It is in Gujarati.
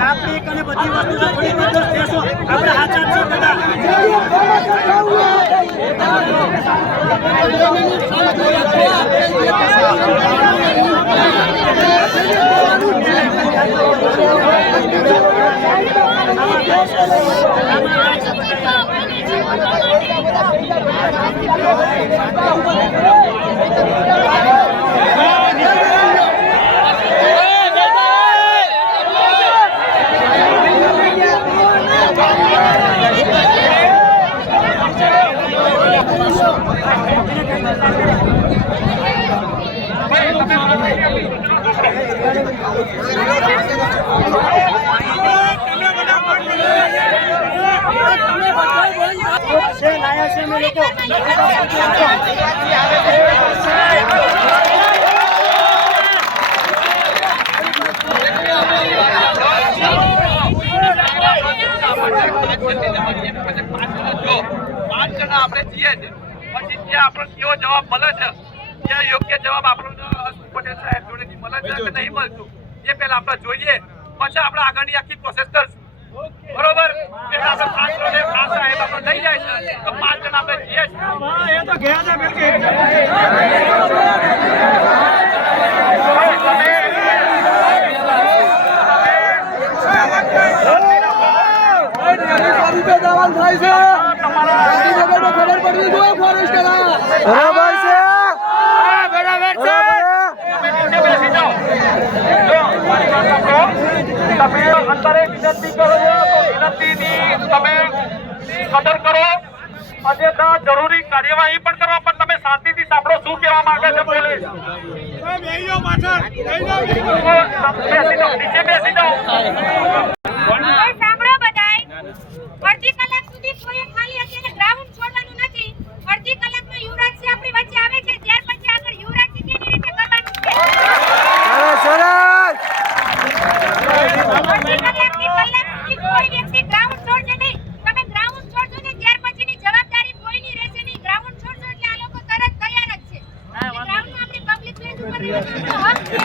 આપણી એક અને બધી વસ્તુ થોડી બધો દેશો આપણે આચાર છો બધા આપણે છીએ પછી ત્યાં આપણો કેવો જવાબ મળે છે ત્યાં યોગ્ય જવાબ આપણને પટેલ સાહેબ જોડેથી મળે છે કે નહીં મળતું એ પહેલા આપણે જોઈએ પછી આપણે આગળની આખી પ્રોસેસ કરશું બરોબર એટલે આપણે 5 જણને સાહેબ આપણે લઈ જાય છે તો 5 જણ આપણે જઈએ છીએ એ તો ગયા છે બિલકુલ થાય છે ખબર પડવી જોઈએ ફોરેસ્ટ બરાબર છે બરાબર છે બેસી જાઓ તમે અંતરે વિનંતી કરો છો તો વિનંતીની તમે કદર કરો અન્યથા જરૂરી કાર્યવાહી પણ કરો પણ તમે શાંતિથી સાંભળો શું કહેવા માંગે છે પોલીસ નીચે બેસી જાઓ અડધી કલાક સુધી કોઈ ખાલી અત્યારે ગ્રાઉન્ડ છોડવાનું નથી અડધી કલાકમાં યુવરાજ છે આપણી વચ્ચે આવે છે ત્યાર પછી આગળ યુવરાજ છે કેવી રીતે કરવાનું છે સરસ અડધી કલાકથી કલાક સુધી કોઈ વ્યક્તિ ગ્રાઉન્ડ છોડશે નહીં તમે ગ્રાઉન્ડ છોડશો ને ત્યાર પછીની જવાબદારી કોઈની રહેશે નહીં ગ્રાઉન્ડ છોડશો એટલે આ લોકો તરત તૈયાર જ છે ગ્રાઉન્ડમાં આપણી પબ્લિક પ્લેસ ઉપર રહેવાનો હક છે